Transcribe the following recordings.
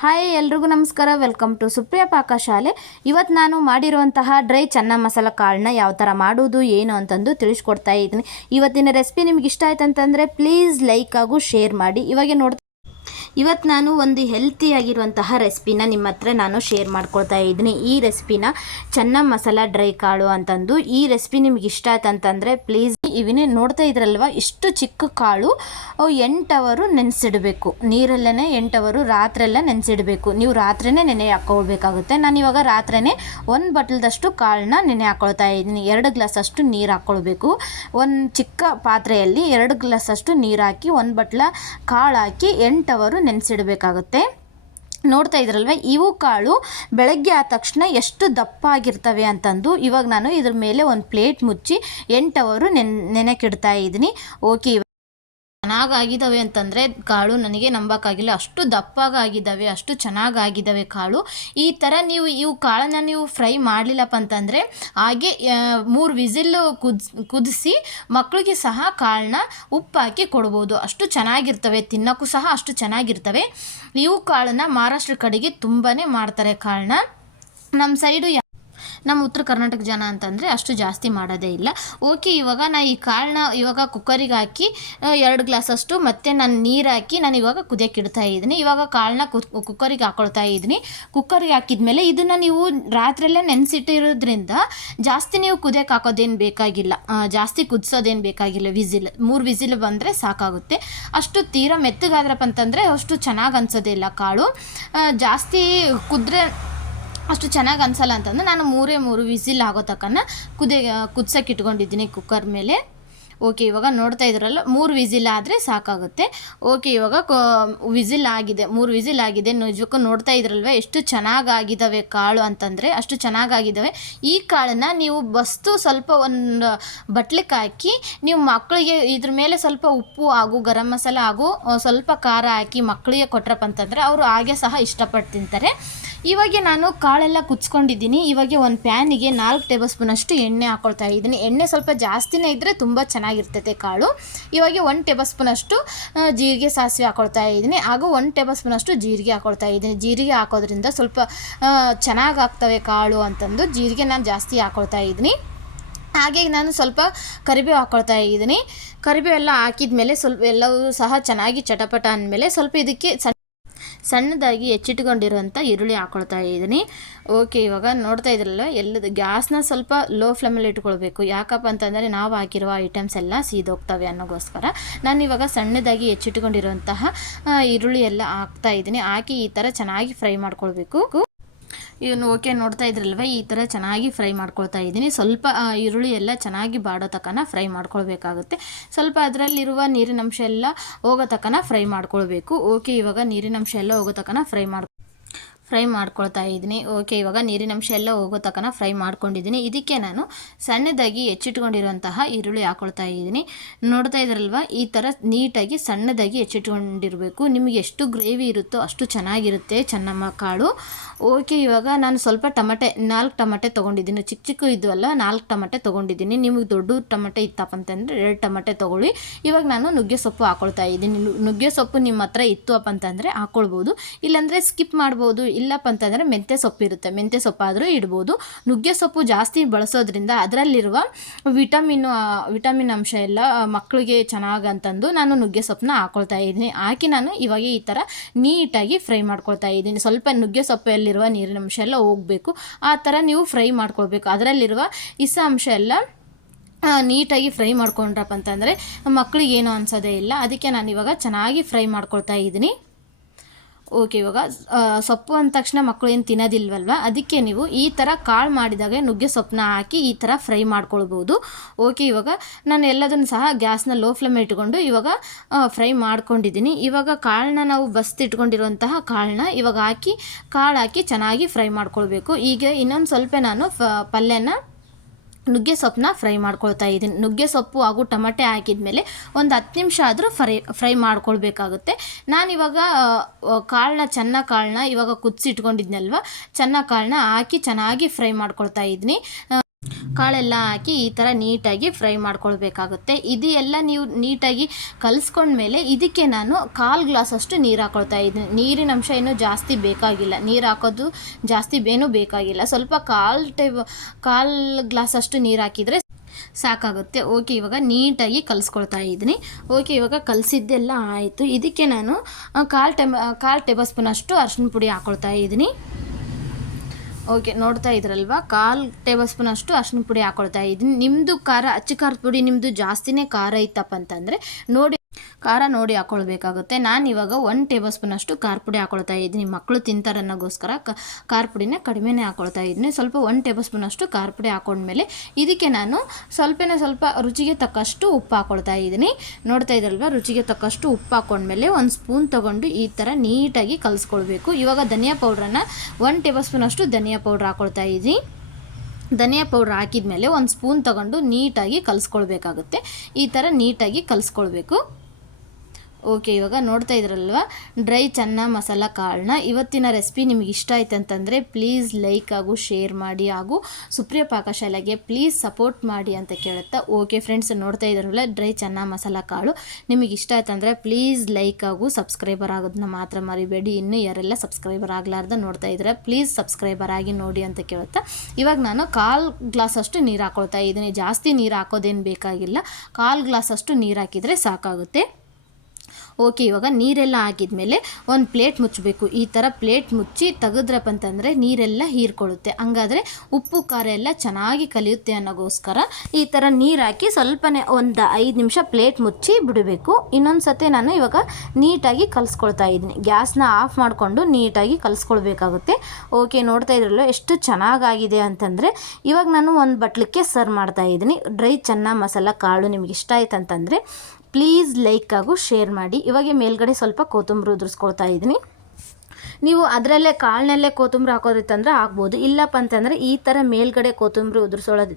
Hi, ಎಲ್ರಿಗೂ ನಮಸ್ಕಾರ. Welcome to Supriya ಪಾಕಶಾಲೆ ಇವತ್ತು ನಾನು ಮಾಡಿರುವಂತಹ ಡ್ರೈ ಚೆನ್ನ ಮಸಾಲ ಕಾಳನ್ನ ಯಾವ ಥರ ಮಾಡೋದು, ಏನು ಅಂತಂದು ತಿಳಿಸ್ಕೊಡ್ತಾ ಇದ್ದೀನಿ. ಇವತ್ತಿನ ರೆಸಿಪಿ ನಿಮ್ಗೆ ಇಷ್ಟ ಆಯ್ತು ಅಂತಂದರೆ ಪ್ಲೀಸ್ ಲೈಕ್ ಹಾಗೂ ಶೇರ್ ಮಾಡಿ. ಇವಾಗ ನೋಡ್ತಾ ಇವತ್ತು ನಾನು ಒಂದು ಹೆಲ್ತಿಯಾಗಿರುವಂತಹ ರೆಸಿಪಿನ ನಿಮ್ಮ ಹತ್ರ ನಾನು ಶೇರ್ ಮಾಡ್ಕೊಳ್ತಾ ಇದ್ದೀನಿ. ಈ ರೆಸಿಪಿನ ಚೆನ್ನ ಮಸಾಲ ಡ್ರೈ ಕಾಳು ಅಂತಂದು. ಈ ರೆಸಿಪಿ ನಿಮ್ಗೆ ಇಷ್ಟ ಆಯ್ತು ಅಂತಂದರೆ ಪ್ಲೀಸ್ ಇವನ್ನೇ ನೋಡ್ತಾ ಇದ್ರಲ್ವ? ಇಷ್ಟು ಚಿಕ್ಕ ಕಾಳು ಎಂಟು ಅವರು ನೆನೆಸಿಡಬೇಕು. ನೀರಲ್ಲೇ ಎಂಟು ಅವರು ರಾತ್ರೆಲ್ಲ ನೆನೆಸಿಡಬೇಕು. ನೀವು ರಾತ್ರಿನೇ ನೆನೆ ಹಾಕ್ಕೊಳ್ಬೇಕಾಗುತ್ತೆ ನಾನು ಇವಾಗ ರಾತ್ರಿನೇ ಒಂದು ಬಟ್ಲದಷ್ಟು ಕಾಳನ್ನ ನೆನೆ ಹಾಕ್ಕೊಳ್ತಾ ಇದ್ದೀನಿ. ಎರಡು ಗ್ಲಾಸ್ ಅಷ್ಟು ನೀರು ಹಾಕ್ಕೊಳ್ಬೇಕು ಒಂದು ಚಿಕ್ಕ ಪಾತ್ರೆಯಲ್ಲಿ ಎರಡು ಗ್ಲಾಸ್ ಅಷ್ಟು ನೀರು ಹಾಕಿ, ಒಂದು ಬಟ್ಲ ಕಾಳು ಹಾಕಿ ಎಂಟು ಅವರು ನೆನೆಸಿಡಬೇಕಾಗುತ್ತೆ. ನೋಡ್ತಾ ಇದ್ರಲ್ವ, ಇವು ಕಾಳು ಬೆಳಗ್ಗೆ ಆದ ತಕ್ಷಣ ಎಷ್ಟು ದಪ್ಪ ಆಗಿರ್ತವೆ ಅಂತಂದು ಇವಾಗ ನಾನು ಇದ್ರ ಮೇಲೆ ಒಂದು ಪ್ಲೇಟ್ ಮುಚ್ಚಿ ಎಂಟು ಅವರು ನೆನ್ ನೆನೆಕಿಡ್ತಾ ಇದ್ದೀನಿ. ಓಕೆ ಚೆನ್ನಾಗಾಗಿದ್ದಾವೆ ಅಂತಂದರೆ ಕಾಳು ನನಗೆ ನಂಬೋಕ್ಕಾಗಿಲ್ಲ. ಅಷ್ಟು ದಪ್ಪಾಗಿದ್ದಾವೆ ಅಷ್ಟು ಚೆನ್ನಾಗಾಗಿದ್ದಾವೆ ಕಾಳು. ಈ ಥರ ನೀವು ಇವು ಕಾಳನ್ನು ನೀವು ಫ್ರೈ ಮಾಡಲಿಲ್ಲಪ್ಪ ಅಂತಂದರೆ ಹಾಗೆ ಮೂರು ವಿಸಿಲ್ ಕುದಿಸ್, ಕುದಿಸಿ ಮಕ್ಕಳಿಗೆ ಸಹ ಕಾಳನ್ನ ಉಪ್ಪಾಕಿ ಕೊಡ್ಬೋದು. ಅಷ್ಟು ಚೆನ್ನಾಗಿರ್ತವೆ, ತಿನ್ನೋಕ್ಕೂ ಸಹ ಅಷ್ಟು ಚೆನ್ನಾಗಿರ್ತವೆ. ಇವು ಕಾಳನ್ನು ಮಹಾರಾಷ್ಟ್ರ ಕಡೆಗೆ ತುಂಬಾ ಮಾಡ್ತಾರೆ ಕಾಳನ್ನ. ನಮ್ಮ ಸೈಡು ನಮ್ಮ ಉತ್ತರ ಕರ್ನಾಟಕ ಜನ ಅಂತಂದರೆ ಅಷ್ಟು ಜಾಸ್ತಿ ಮಾಡೋದೇ ಇಲ್ಲ. ಓಕೆ, ಇವಾಗ ನಾ ಈ ಕಾಳನ್ನ ಇವಾಗ ಕುಕ್ಕರಿಗೆ ಹಾಕಿ ಎರಡು ಗ್ಲಾಸಷ್ಟು ಮತ್ತೆ ನಾನು ನೀರು ಹಾಕಿ ನಾನು ಇವಾಗ ಕುದಿಯಕ್ಕೆ ಇಡ್ತಾ ಇದ್ದೀನಿ. ಇವಾಗ ಕಾಳನ್ನ ಕುಕ್ಕರಿಗೆ ಹಾಕೊಳ್ತಾ ಇದ್ದೀನಿ. ಕುಕ್ಕರಿಗೆ ಹಾಕಿದ್ಮೇಲೆ ಇದನ್ನು ನೀವು ರಾತ್ರಿಯಲ್ಲೇ ನೆನೆಸಿಟ್ಟಿರೋದ್ರಿಂದ ಜಾಸ್ತಿ ನೀವು ಕುದಿಯಕ್ಕೆ ಹಾಕೋದೇನು ಬೇಕಾಗಿಲ್ಲ. ಜಾಸ್ತಿ ಕುದಿಸೋದೇನು ಬೇಕಾಗಿಲ್ಲ ವಿಸಿಲ್. ಮೂರು ವಿಸಿಲ್ ಬಂದರೆ ಸಾಕಾಗುತ್ತೆ. ಅಷ್ಟು ತೀರಾ ಮೆತ್ತಗಾದ್ರಪ್ಪ ಅಂತಂದರೆ ಅಷ್ಟು ಚೆನ್ನಾಗಿ ಅನ್ಸೋದೇ ಇಲ್ಲ ಕಾಳು. ಜಾಸ್ತಿ ಕುದ್ರೆ ಅಷ್ಟು ಚೆನ್ನಾಗಿ ಅನ್ಸಲ್ಲ ಅಂತಂದ್ರೆ ನಾನು ಮೂರೇ ಮೂರು ವಿಸಿಲ್ ಆಗೋ ತಕ್ಕನ ಕುದಿ ಕುದ್ಸಕ್ಕೆ ಇಟ್ಕೊಂಡಿದ್ದೀನಿ ಕುಕ್ಕರ್ ಮೇಲೆ. ಓಕೆ ಇವಾಗ ನೋಡ್ತಾ ಇದ್ರಲ್ಲ, ಮೂರು ವಿಸಿಲ್ ಆದರೆ ಸಾಕಾಗುತ್ತೆ. ಓಕೆ ಇವಾಗ ವಿಸಿಲ್ ಆಗಿದೆ, ಮೂರು ವಿಸಿಲ್ ಆಗಿದೆ ನಿಜಕ್ಕೂ ನೋಡ್ತಾ ಇದ್ರಲ್ವ, ಎಷ್ಟು ಚೆನ್ನಾಗಾಗಿದ್ದಾವೆ ಕಾಳು ಅಂತಂದರೆ, ಅಷ್ಟು ಚೆನ್ನಾಗಾಗಿದ್ದಾವೆ ಈ ಕಾಳನ್ನು ನೀವು ಬಸ್ತು ಸ್ವಲ್ಪ ಒಂದು ಬಟ್ಲಿಕ್ಕೆ ಹಾಕಿ, ನೀವು ಮಕ್ಕಳಿಗೆ ಇದ್ರ ಮೇಲೆ ಸ್ವಲ್ಪ ಉಪ್ಪು ಹಾಗೂ ಗರಂ ಮಸಾಲ ಹಾಗೂ ಸ್ವಲ್ಪ ಖಾರ ಹಾಕಿ ಮಕ್ಕಳಿಗೆ ಕೊಟ್ರಪ್ಪ ಅಂತಂದರೆ, ಅವರು ಹಾಗೆ ಸಹ ಇಷ್ಟಪಟ್ಟು ತಿಂತಾರೆ. ಇವಾಗ ನಾನು ಕಾಳೆಲ್ಲ ಕುಚ್ಕೊಂಡಿದ್ದೀನಿ. ಇವಾಗ ಒಂದು ಪ್ಯಾನಿಗೆ ನಾಲ್ಕು ಟೇಬಲ್ ಸ್ಪೂನಷ್ಟು ಎಣ್ಣೆ ಹಾಕ್ಕೊಳ್ತಾ ಇದ್ದೀನಿ. ಎಣ್ಣೆ ಸ್ವಲ್ಪ ಜಾಸ್ತಿನೇ ಇದ್ದರೆ ತುಂಬ ಚೆನ್ನಾಗಿರ್ತೈತೆ ಕಾಳು. ಇವಾಗ ಒಂದು ಟೇಬಲ್ ಸ್ಪೂನಷ್ಟು ಜೀರಿಗೆ ಸಾಸಿವೆ ಹಾಕ್ಕೊಳ್ತಾ ಇದ್ದೀನಿ. ಹಾಗೂ ಒಂದು ಟೇಬಲ್ ಸ್ಪೂನಷ್ಟು ಜೀರಿಗೆ ಹಾಕ್ಕೊಳ್ತಾ ಇದ್ದೀನಿ. ಜೀರಿಗೆ ಹಾಕೋದ್ರಿಂದ ಸ್ವಲ್ಪ ಚೆನ್ನಾಗಿ ಆಗ್ತವೆ ಕಾಳು ಅಂತಂದು ಜೀರಿಗೆ ನಾನು ಜಾಸ್ತಿ ಹಾಕ್ಕೊಳ್ತಾ ಇದ್ದೀನಿ. ಹಾಗೆ ನಾನು ಸ್ವಲ್ಪ ಕರಿಬೇವು ಹಾಕ್ಕೊಳ್ತಾ ಇದ್ದೀನಿ. ಕರಿಬೇವು ಎಲ್ಲ ಹಾಕಿದ ಮೇಲೆ ಸ್ವಲ್ಪ ಎಲ್ಲವೂ ಸಹ ಚೆನ್ನಾಗಿ ಚಟಪಟ ಅಂದಮೇಲೆ ಸ್ವಲ್ಪ ಇದಕ್ಕೆ ಸಣ್ಣದಾಗಿ ಹೆಚ್ಚಿಟ್ಕೊಂಡಿರುವಂಥ ಈರುಳ್ಳಿ ಹಾಕೊಳ್ತಾ ಇದ್ದೀನಿ. ಓಕೆ ಇವಾಗ ನೋಡ್ತಾ ಇದ್ರಲ್ಲ, ಎಲ್ಲದು ಗ್ಯಾಸ್ನ ಸ್ವಲ್ಪ ಲೋ ಫ್ಲೇಮಲ್ಲಿ ಇಟ್ಕೊಳ್ಬೇಕು. ಯಾಕಪ್ಪ ಅಂತಂದರೆ ನಾವು ಹಾಕಿರುವ ಐಟಮ್ಸ್ ಎಲ್ಲ ಸೀದೋಗ್ತವೆ ಅನ್ನೋಗೋಸ್ಕರ. ನಾನು ಇವಾಗ ಸಣ್ಣದಾಗಿ ಹೆಚ್ಚಿಟ್ಕೊಂಡಿರುವಂತಹ ಈರುಳ್ಳಿ ಎಲ್ಲ ಹಾಕ್ತಾ ಇದ್ದೀನಿ. ಹಾಕಿ ಈ ಥರ ಚೆನ್ನಾಗಿ ಫ್ರೈ ಮಾಡ್ಕೊಳ್ಬೇಕು. ಇವನು ಓಕೆ ನೋಡ್ತಾ ಇದ್ರಲ್ವ? ಈ ಥರ ಚೆನ್ನಾಗಿ ಫ್ರೈ ಮಾಡ್ಕೊಳ್ತಾ ಇದ್ದೀನಿ. ಸ್ವಲ್ಪ ಈರುಳ್ಳಿ ಎಲ್ಲ ಚೆನ್ನಾಗಿ ಬಾಡೋ ತಕ್ಕನ ಫ್ರೈ ಮಾಡ್ಕೊಳ್ಬೇಕಾಗುತ್ತೆ. ಸ್ವಲ್ಪ ಅದರಲ್ಲಿರುವ ನೀರಿನಂಶ ಎಲ್ಲ ಹೋಗೋ ತಕ್ಕನ ಫ್ರೈ ಮಾಡ್ಕೊಳ್ಬೇಕು. ಓಕೆ ಇವಾಗ ನೀರಿನಂಶ ಎಲ್ಲ ಹೋಗೋ ತಕ್ಕನ ಫ್ರೈ ಮಾಡಿ ಫ್ರೈ ಮಾಡ್ಕೊಳ್ತಾ ಇದ್ದೀನಿ. ಓಕೆ ಇವಾಗ ನೀರಿನಂಶ ಎಲ್ಲ ಹೋಗೋ ತಕ್ಕನ ಫ್ರೈ ಮಾಡ್ಕೊಂಡಿದ್ದೀನಿ. ಇದಕ್ಕೆ ನಾನು ಸಣ್ಣದಾಗಿ ಹೆಚ್ಚಿಟ್ಕೊಂಡಿರುವಂತಹ ಈರುಳ್ಳಿ ಹಾಕೊಳ್ತಾ ಇದ್ದೀನಿ. ನೋಡ್ತಾ ಇದ್ರಲ್ವ? ಈ ಥರ ನೀಟಾಗಿ ಸಣ್ಣದಾಗಿ ಹೆಚ್ಚಿಟ್ಕೊಂಡಿರಬೇಕು. ನಿಮಗೆ ಎಷ್ಟು ಗ್ರೇವಿ ಇರುತ್ತೋ ಅಷ್ಟು ಚೆನ್ನಾಗಿರುತ್ತೆ ಚೆನ್ನಮ್ಮ ಕಾಳು. ಓಕೆ ಇವಾಗ ನಾನು ಸ್ವಲ್ಪ ಟಮಟೆ, ನಾಲ್ಕು ಟಮಟೆ ತೊಗೊಂಡಿದ್ದೀನಿ. ಚಿಕ್ಕ ಚಿಕ್ಕ ಇದ್ವಲ್ಲ ನಾಲ್ಕು ಟಮಟೆ ತೊಗೊಂಡಿದ್ದೀನಿ. ನಿಮಗೆ ದೊಡ್ಡ ಟಮಟೆ ಇತ್ತಪ್ಪ ಅಂತಂದರೆ ಎರಡು ಟಮಟೆ ತೊಗೊಳ್ಳಿ. ಇವಾಗ ನಾನು ನುಗ್ಗೆ ಸೊಪ್ಪು ಹಾಕೊಳ್ತಾ ಇದ್ದೀನಿ. ನುಗ್ಗೆ ಸೊಪ್ಪು ನಿಮ್ಮ ಹತ್ರ ಇತ್ತು ಅಪ್ಪ ಅಂತಂದರೆ ಹಾಕ್ಕೊಳ್ಬೋದು ಇಲ್ಲಾಂದರೆ ಸ್ಕಿಪ್ ಮಾಡ್ಬೋದು. ಇಲ್ಲಪ್ಪ ಅಂತಂದರೆ ಮೆಂತ್ಯ ಸೊಪ್ಪು ಇರುತ್ತೆ. ಮೆಂತ್ಯ ಸೊಪ್ಪಾದರೂ ಇಡ್ಬೋದು. ನುಗ್ಗೆ ಸೊಪ್ಪು ಜಾಸ್ತಿ ಬಳಸೋದ್ರಿಂದ ಅದರಲ್ಲಿರುವ ವಿಟಮಿನ್ ವಿಟಮಿನ್ ಅಂಶ ಎಲ್ಲ ಮಕ್ಕಳಿಗೆ ಚೆನ್ನಾಗಂತಂದು ನಾನು ನುಗ್ಗೆ ಸೊಪ್ಪನ್ನ ಹಾಕ್ಕೊಳ್ತಾ ಇದ್ದೀನಿ. ಹಾಕಿ ನಾನು ಇವಾಗ ಈ ಥರ ನೀಟಾಗಿ ಫ್ರೈ ಮಾಡ್ಕೊಳ್ತಾ ಇದ್ದೀನಿ. ಸ್ವಲ್ಪ ನುಗ್ಗೆ ಸೊಪ್ಪಲ್ಲಿರುವ ನೀರಿನ ಅಂಶ ಎಲ್ಲ ಹೋಗಬೇಕು. ಆ ಥರ ನೀವು ಫ್ರೈ ಮಾಡ್ಕೊಳ್ಬೇಕು. ಅದರಲ್ಲಿರುವ ಇಸ ಅಂಶ ಎಲ್ಲ ನೀಟಾಗಿ ಫ್ರೈ ಮಾಡ್ಕೊಂಡ್ರಪ್ಪ ಅಂತಂದರೆ ಮಕ್ಕಳಿಗೆ ಏನು ಅನ್ಸೋದೇ ಇಲ್ಲ. ಅದಕ್ಕೆ ನಾನು ಇವಾಗ ಚೆನ್ನಾಗಿ ಫ್ರೈ ಮಾಡ್ಕೊಳ್ತಾ ಇದ್ದೀನಿ. ಓಕೆ, ಇವಾಗ ಸೊಪ್ಪು ಅಂದ ತಕ್ಷಣ ಮಕ್ಕಳು ಏನು ತಿನ್ನೋದಿಲ್ವಲ್ವ? ಅದಕ್ಕೆ ನೀವು ಈ ಥರ ಕಾಳು ಮಾಡಿದಾಗ ನುಗ್ಗೆ ಸೊಪ್ಪನ್ನ ಹಾಕಿ ಈ ಥರ ಫ್ರೈ ಮಾಡ್ಕೊಳ್ಬೋದು. ಓಕೆ, ಇವಾಗ ನಾನು ಎಲ್ಲದನ್ನು ಸಹ ಗ್ಯಾಸ್ನ ಲೋ ಫ್ಲೇಮ್ ಇಟ್ಕೊಂಡು ಇವಾಗ ಫ್ರೈ ಮಾಡ್ಕೊಂಡಿದ್ದೀನಿ. ಇವಾಗ ಕಾಳನ್ನ ನಾವು ಬಸ್ತಿಟ್ಕೊಂಡಿರುವಂತಹ ಕಾಳನ್ನ ಇವಾಗ ಹಾಕಿ, ಕಾಳು ಹಾಕಿ ಚೆನ್ನಾಗಿ ಫ್ರೈ ಮಾಡ್ಕೊಳ್ಬೇಕು. ಈಗ ಇನ್ನೊಂದು ಸ್ವಲ್ಪ ನಾನು ಫ, ಪಲ್ಯನ ನುಗ್ಗೆ ಸೊಪ್ಪನ್ನ ಫ್ರೈ ಮಾಡ್ಕೊಳ್ತಾ ಇದ್ದೀನಿ. ನುಗ್ಗೆ ಸೊಪ್ಪು ಹಾಗೂ ಟಮಟೆ ಹಾಕಿದ್ಮೇಲೆ ಒಂದು ಹತ್ತು ನಿಮಿಷ ಆದರೂ ಫ್ರೈ ಫ್ರೈ ಮಾಡ್ಕೊಳ್ಬೇಕಾಗುತ್ತೆ. ನಾನಿವಾಗ ಕಾಳನ್ನ, ಚೆನ್ನ ಕಾಳನ್ನ ಇವಾಗ ಕುದಿಸಿ ಇಟ್ಕೊಂಡಿದ್ನಲ್ವ ಚೆನ್ನ ಕಾಳನ್ನ ಹಾಕಿ ಚೆನ್ನಾಗಿ ಫ್ರೈ ಮಾಡ್ಕೊಳ್ತಾ ಇದ್ದೀನಿ. ಕಾಳೆಲ್ಲ ಹಾಕಿ ಈ ಥರ ನೀಟಾಗಿ ಫ್ರೈ ಮಾಡ್ಕೊಳ್ಬೇಕಾಗುತ್ತೆ. ಇದು ಎಲ್ಲ ನೀವು ನೀಟಾಗಿ ಕಲಿಸ್ಕೊಂಡ್ಮೇಲೆ ಇದಕ್ಕೆ ನಾನು ಕಾಲು ಗ್ಲಾಸಷ್ಟು ನೀರು ಹಾಕೊಳ್ತಾ ಇದ್ದೀನಿ ನೀರಿನ ಅಂಶ ಏನು ಜಾಸ್ತಿ ಬೇಕಾಗಿಲ್ಲ. ನೀರು ಹಾಕೋದು ಜಾಸ್ತಿ ಏನೂ ಬೇಕಾಗಿಲ್ಲ. ಸ್ವಲ್ಪ ಕಾಲು ಟೇಬ್, ಕಾಲು ಗ್ಲಾಸಷ್ಟು ನೀರು ಹಾಕಿದರೆ ಸಾಕಾಗುತ್ತೆ. ಓಕೆ, ಇವಾಗ ನೀಟಾಗಿ ಕಲಿಸ್ಕೊಳ್ತಾ ಇದ್ದೀನಿ. ಓಕೆ, ಇವಾಗ ಕಲಸಿದ್ದೆಲ್ಲ ಆಯಿತು. ಇದಕ್ಕೆ ನಾನು ಕಾಲು ಟೆಮ ಕಾಲು ಟೇಬಲ್ ಸ್ಪೂನಷ್ಟು ಅರ್ಶಿನ ಪುಡಿ ಹಾಕ್ಕೊಳ್ತಾ ಇದ್ದೀನಿ. ಓಕೆ, ನೋಡ್ತಾ ಇದ್ರಲ್ವಾ? ಕಾಲ್ ಟೇಬಲ್ ಸ್ಪೂನ್ ಅಷ್ಟು ಅರ್ಶಿನ ಪುಡಿ ಹಾಕೊಳ್ತಾ ಇದ್ದೀನಿ. ನಿಮ್ಮದು ಖಾರ, ಅಚ್ಚ ಖಾರದ ಪುಡಿ ನಿಮ್ಮದು ಜಾಸ್ತಿನೇ ಖಾರ ಇತ್ತಪ್ಪ ಅಂತಂದರೆ ನೋಡಿ ಖಾರ ನೋಡಿ ಹಾಕ್ಕೊಳ್ಬೇಕಾಗುತ್ತೆ ನಾನು ಇವಾಗ ಒನ್ ಟೇಬಲ್ ಸ್ಪೂನ್ ಅಷ್ಟು ಖಾರ ಪುಡಿ ಹಾಕ್ಕೊಳ್ತಾ ಇದ್ದೀನಿ. ಮಕ್ಕಳು ತಿಂತಾರೆ ಅನ್ನೋಗೋಸ್ಕರ ಖಾರ ಪುಡಿನ ಕಡಿಮೆನೇ ಹಾಕ್ಕೊಳ್ತಾ ಇದ್ದೀನಿ. ಸ್ವಲ್ಪ ಒನ್ ಟೇಬಲ್ ಸ್ಪೂನ್ ಅಷ್ಟು ಖಾರ ಪುಡಿ ಹಾಕೊಂಡ್ಮೇಲೆ ಇದಕ್ಕೆ ನಾನು ಸ್ವಲ್ಪನೇ ಸ್ವಲ್ಪ ರುಚಿಗೆ ತಕ್ಕಷ್ಟು ಉಪ್ಪು ಹಾಕ್ಕೊಳ್ತಾ ಇದ್ದೀನಿ. ನೋಡ್ತಾ ಇದ್ರಲ್ವ? ರುಚಿಗೆ ತಕ್ಕಷ್ಟು ಉಪ್ಪು ಹಾಕೊಂಡ್ಮೇಲೆ ಒಂದು ಸ್ಪೂನ್ ತೊಗೊಂಡು ಈ ಥರ ನೀಟಾಗಿ ಕಲಿಸ್ಕೊಳ್ಬೇಕು. ಇವಾಗ ಧನಿಯಾ ಪೌಡ್ರನ್ನು ಒನ್ ಟೇಬಲ್ ಸ್ಪೂನ್ ಅಷ್ಟು ಧನಿಯಾ ಪೌಡ್ರ್ ಹಾಕ್ಕೊಳ್ತಾ ಇದ್ದೀನಿ. ಧನಿಯಾ ಪೌಡ್ರ್ ಹಾಕಿದ ಒಂದು ಸ್ಪೂನ್ ತಗೊಂಡು ನೀಟಾಗಿ ಕಲಿಸ್ಕೊಳ್ಬೇಕಾಗುತ್ತೆ. ಈ ಥರ ನೀಟಾಗಿ ಕಲಿಸ್ಕೊಳ್ಬೇಕು. ಓಕೆ ಇವಾಗ ನೋಡ್ತಾ ಇದ್ರಲ್ವ? ಡ್ರೈ ಚೆನ್ನ ಮಸಾಲ ಕಾಳನ್ನ ಇವತ್ತಿನ ರೆಸಿಪಿ ನಿಮಗೆ ಇಷ್ಟ ಆಯ್ತು ಅಂತಂದರೆ ಪ್ಲೀಸ್ ಲೈಕ್ ಹಾಗೂ ಶೇರ್ ಮಾಡಿ ಹಾಗೂ ಸುಪ್ರಿಯ ಪಾಕಶಾಲೆಗೆ ಪ್ಲೀಸ್ ಸಪೋರ್ಟ್ ಮಾಡಿ ಅಂತ ಕೇಳುತ್ತಾ? ಓಕೆ ಫ್ರೆಂಡ್ಸ್ ನೋಡ್ತಾ ಇದ್ರಲ್ಲ ಡ್ರೈ ಚೆನ್ನ ಮಸಾಲ ಕಾಳು ನಿಮಗೆ ಇಷ್ಟ ಆಯ್ತು ಅಂದರೆ ಪ್ಲೀಸ್ ಲೈಕ್ ಹಾಗೂ ಸಬ್ಸ್ಕ್ರೈಬರ್ ಆಗೋದನ್ನ ಮಾತ್ರ ಮರಿಬೇಡಿ. ಇನ್ನೂ ಯಾರೆಲ್ಲ ಸಬ್ಸ್ಕ್ರೈಬರ್ ಆಗಲಾರ್ದ ನೋಡ್ತಾ ಇದ್ರೆ ಪ್ಲೀಸ್ ಸಬ್ಸ್ಕ್ರೈಬರ್ ಆಗಿ ನೋಡಿ ಅಂತ ಕೇಳುತ್ತಾ? ಇವಾಗ ನಾನು ಕಾಲು ಗ್ಲಾಸಷ್ಟು ನೀರು ಹಾಕೊಳ್ತಾ ಇದ್ದೀನಿ. ಜಾಸ್ತಿ ನೀರು ಹಾಕೋದೇನು ಬೇಕಾಗಿಲ್ಲ. ಕಾಲು ಗ್ಲಾಸಷ್ಟು ನೀರು ಹಾಕಿದರೆ ಸಾಕಾಗುತ್ತೆ. ಓಕೆ, ಇವಾಗ ನೀರೆಲ್ಲ ಹಾಕಿದ್ಮೇಲೆ ಒಂದು ಪ್ಲೇಟ್ ಮುಚ್ಚಬೇಕು. ಈ ಥರ ಪ್ಲೇಟ್ ಮುಚ್ಚಿ ತೆಗೆದ್ರಪ್ಪ ಅಂತಂದರೆ ನೀರೆಲ್ಲ ಹೀರ್ಕೊಳ್ಳುತ್ತೆ. ಹಂಗಾದರೆ ಉಪ್ಪು, ಖಾರ ಎಲ್ಲ ಚೆನ್ನಾಗಿ ಕಲಿಯುತ್ತೆ ಅನ್ನೋಗೋಸ್ಕರ ಈ ಥರ ನೀರು ಹಾಕಿ ಸ್ವಲ್ಪನೇ ಒಂದು ಐದು ನಿಮಿಷ ಪ್ಲೇಟ್ ಮುಚ್ಚಿ ಬಿಡಬೇಕು. ಇನ್ನೊಂದು ಸತಿ ನಾನು ಇವಾಗ ನೀಟಾಗಿ ಕಲಿಸ್ಕೊಳ್ತಾ ಇದ್ದೀನಿ. ಗ್ಯಾಸ್ನ ಆಫ್ ಮಾಡಿಕೊಂಡು ನೀಟಾಗಿ ಕಲಿಸ್ಕೊಳ್ಬೇಕಾಗುತ್ತೆ. ಓಕೆ, ನೋಡ್ತಾ ಇದ್ರಲ್ಲ ಎಷ್ಟು ಚೆನ್ನಾಗಾಗಿದೆ ಅಂತಂದರೆ ಇವಾಗ ನಾನು ಒಂದು ಬಟ್ಲಕ್ಕೆ ಸರ್ವ್ ಮಾಡ್ತಾ ಇದ್ದೀನಿ. ಡ್ರೈ ಚೆನ್ನ ಮಸಾಲ ಕಾಳು ನಿಮಗೆ ಇಷ್ಟ ಆಯ್ತು ಅಂತಂದರೆ ಪ್ಲೀಸ್ ಲೈಕ್ ಹಾಗೂ ಶೇರ್ ಮಾಡಿ. ಇವಾಗ ಮೇಲ್ಗಡೆ ಸ್ವಲ್ಪ ಕೊತ್ತಂಬರಿ ಉದುರಿಸ್ಕೊಳ್ತಾ ಇದ್ದೀನಿ. ನೀವು ಅದರಲ್ಲೇ ಕಾಳಿನಲ್ಲೇ ಕೊತ್ತಂಬರಿ ಹಾಕೋದಿತ್ತಂದ್ರೆ ಹಾಕ್ಬೋದು. ಇಲ್ಲಪ್ಪ ಅಂತಂದರೆ ಈ ಥರ ಮೇಲ್ಗಡೆ ಕೊತ್ತಂಬರಿ ಉದುರಿಸೋಳೋದಿ,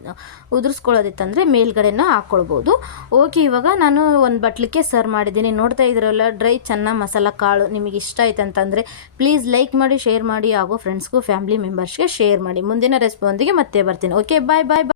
ಉದುರಿಸ್ಕೊಳ್ಳೋದಿತ್ತಂದರೆ ಮೇಲ್ಗಡೆನ ಹಾಕ್ಕೊಳ್ಬೋದು. ಓಕೆ, ಇವಾಗ ನಾನು ಒಂದು ಬಟ್ಲಿಕ್ಕೆ ಸರ್ವ್ ಮಾಡಿದ್ದೀನಿ. ನೋಡ್ತಾ ಇದ್ರಲ್ಲ ಡ್ರೈ ಚೆನ್ನ ಮಸಾಲ ಕಾಳು ನಿಮಗೆ ಇಷ್ಟ ಆಯ್ತು ಅಂತಂದರೆ ಪ್ಲೀಸ್ ಲೈಕ್ ಮಾಡಿ ಶೇರ್ ಮಾಡಿ, ಹಾಗೂ ಫ್ರೆಂಡ್ಸ್ಗೂ ಫ್ಯಾಮಿಲಿ ಮೆಂಬರ್ಸ್ಗೆ ಶೇರ್ ಮಾಡಿ. ಮುಂದಿನ ರೆಸಿಪಿ ಮತ್ತೆ ಬರ್ತೀನಿ. ಓಕೆ ಬಾಯ್ ಬಾಯ್ ಬಾಯ್